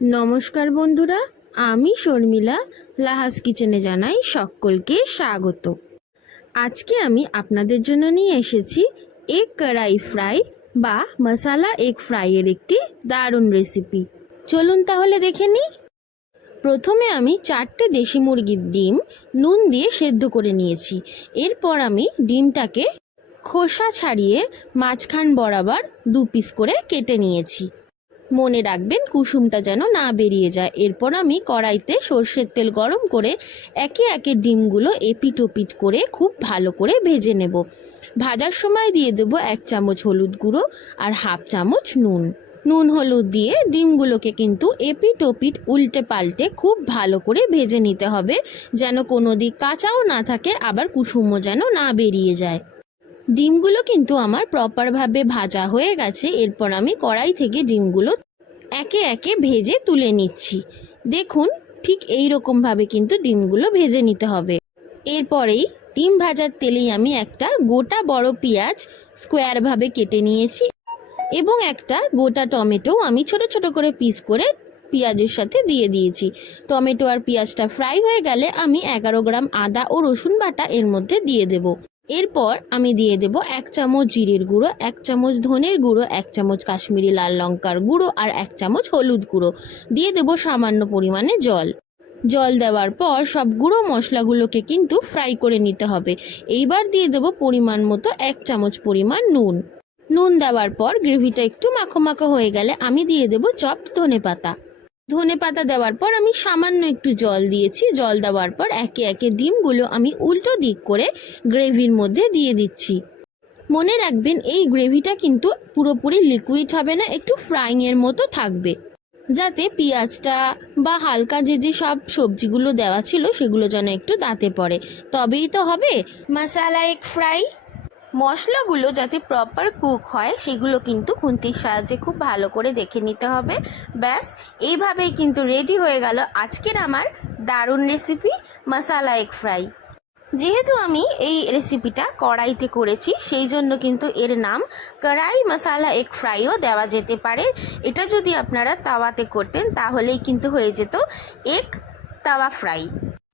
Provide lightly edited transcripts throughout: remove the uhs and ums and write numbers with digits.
নমস্কার বন্ধুরা, আমি শর্মিলা লাহাস কিচেনে জানাই সকলকে স্বাগত। আজকে আমি আপনাদের জন্য নিয়ে এসেছি এগ কড়াই ফ্রাই বা মশালা এগ ফ্রাইয়ের একটি দারুণ রেসিপি। চলুন তাহলে দেখে নিই। প্রথমে আমি 4টে দেশি মুরগির ডিম নুন দিয়ে সেদ্ধ করে নিয়েছি। এরপর আমি ডিমটাকে খোসা ছাড়িয়ে মাঝখান বরাবর 2 পিস করে কেটে নিয়েছি। মনে রাখবেন কুসুমটা যেন না বেরিয়ে যায়। এরপর আমি কড়াইতে সর্ষের তেল গরম করে একে একে ডিমগুলো এপিট ওপিট করে খুব ভালো করে ভেজে নেব। ভাজার সময় দিয়ে দেব 1 চামচ হলুদ গুঁড়ো আর 1/2 চামচ নুন হলুদ দিয়ে ডিমগুলোকে কিন্তু এপিট ওপিট উল্টে পাল্টে খুব ভালো করে ভেজে নিতে হবে, যেন কোনো দিক কাঁচাও না থাকে, আবার কুসুমও যেন না বেরিয়ে যায়। ডিমগুলো কিন্তু আমার প্রপারভাবে ভাজা হয়ে গেছে। এরপর আমি কড়াই থেকে ডিমগুলো একে একে ভেজে তুলে নিচ্ছি। দেখুন, ঠিক এই রকমভাবে কিন্তু ডিমগুলো ভেজে নিতে হবে। এরপরেই ডিম ভাজার তেলেই আমি একটা গোটা বড় পেঁয়াজ স্কোয়ারভাবে কেটে নিয়েছি এবং একটা গোটা টমেটো আমি ছোট ছোট করে পিস করে পেঁয়াজের সাথে দিয়ে দিয়েছি। টমেটো আর পেঁয়াজটা ফ্রাই হয়ে গেলে আমি 11 গ্রাম আদা ও রসুন বাটা এর মধ্যে দিয়ে দেব। এরপর আমি দিয়ে দেব 1 চামচ জিরের গুঁড়ো, 1 চামচ ধনের গুঁড়ো, 1 চামচ কাশ্মীরি লাল লঙ্কার গুঁড়ো আর 1 চামচ হলুদ গুঁড়ো। দিয়ে দেব সামান্য পরিমাণে জল দেওয়ার পর সব গুঁড়ো মশলাগুলোকে কিন্তু ফ্রাই করে নিতে হবে। এইবার দিয়ে দেব পরিমাণ মতো 1 চামচ পরিমাণ নুন দেওয়ার পর গ্রেভিটা একটু মাখো মাখো হয়ে গেলে আমি দিয়ে দেব চপড ধনে পাতা দেওয়ার পর আমি সামান্য একটু জল দিয়েছি। জল দেওয়ার পর একে একে ডিমগুলো আমি উল্টো দিক করে গ্রেভির মধ্যে দিয়ে দিচ্ছি। মনে রাখবেন এই গ্রেভিটা কিন্তু পুরোপুরি লিকুইড হবে না, একটু ফ্রাইং এর মতো থাকবে, যাতে পেঁয়াজটা বা হালকা যে সব সবজিগুলো দেওয়া ছিল সেগুলো যেন একটু দাঁতে পড়ে, তবেই তো হবে মশালা এগ ফ্রাই। মশলাগুলো যাতে প্রপার কুক হয় সেগুলো কিন্তু খুন্তির সাহায্যে খুব ভালো করে দেখে নিতে হবে। ব্যাস, এইভাবেই কিন্তু রেডি হয়ে গেল আজকের আমার দারুণ রেসিপি মশালা এগ ফ্রাই। যেহেতু আমি এই রেসিপিটা কড়াইতে করেছি সেই জন্য কিন্তু এর নাম কড়াই মশালা এগ ফ্রাইও দেওয়া যেতে পারে। এটা যদি আপনারা তাওয়াতে করতেন তাহলেই কিন্তু হয়ে যেত এগ তাওয়া ফ্রাই।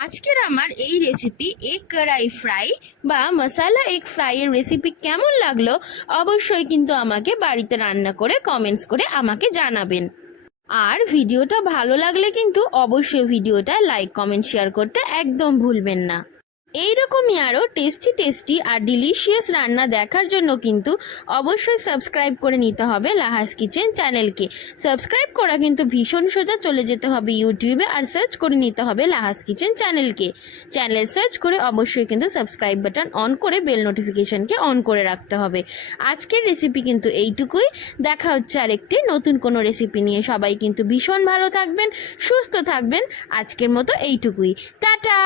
আজকের আমার এই রেসিপি এগ কড়াই ফ্রাই বা মশালা এগ ফ্রাইয়ের রেসিপি কেমন লাগলো অবশ্যই কিন্তু আমাকে বাড়িতে রান্না করে কমেন্টস করে আমাকে জানাবেন। আর ভিডিওটা ভালো লাগলে কিন্তু অবশ্যই ভিডিওটা লাইক কমেন্ট শেয়ার করতে একদম ভুলবেন না। এইরকমই আরও টেস্টি আর ডিলিশিয়াস রান্না দেখার জন্য কিন্তু অবশ্যই সাবস্ক্রাইব করে নিতে হবে লাহাস কিচেন চ্যানেলকে। সাবস্ক্রাইব করা কিন্তু ভীষণ সোজা, চলে যেতে হবে ইউটিউবে আর সার্চ করে নিতে হবে লাহাস কিচেন চ্যানেলকে। চ্যানেল সার্চ করে অবশ্যই কিন্তু সাবস্ক্রাইব বাটন অন করে বেল নোটিফিকেশনকে অন করে রাখতে হবে। আজকের রেসিপি কিন্তু এইটুকুই। দেখা হচ্ছে আরেকটি নতুন কোনো রেসিপি নিয়ে। সবাই কিন্তু ভীষণ ভালো থাকবেন, সুস্থ থাকবেন। আজকের মতো এইটুকুই, টাটা।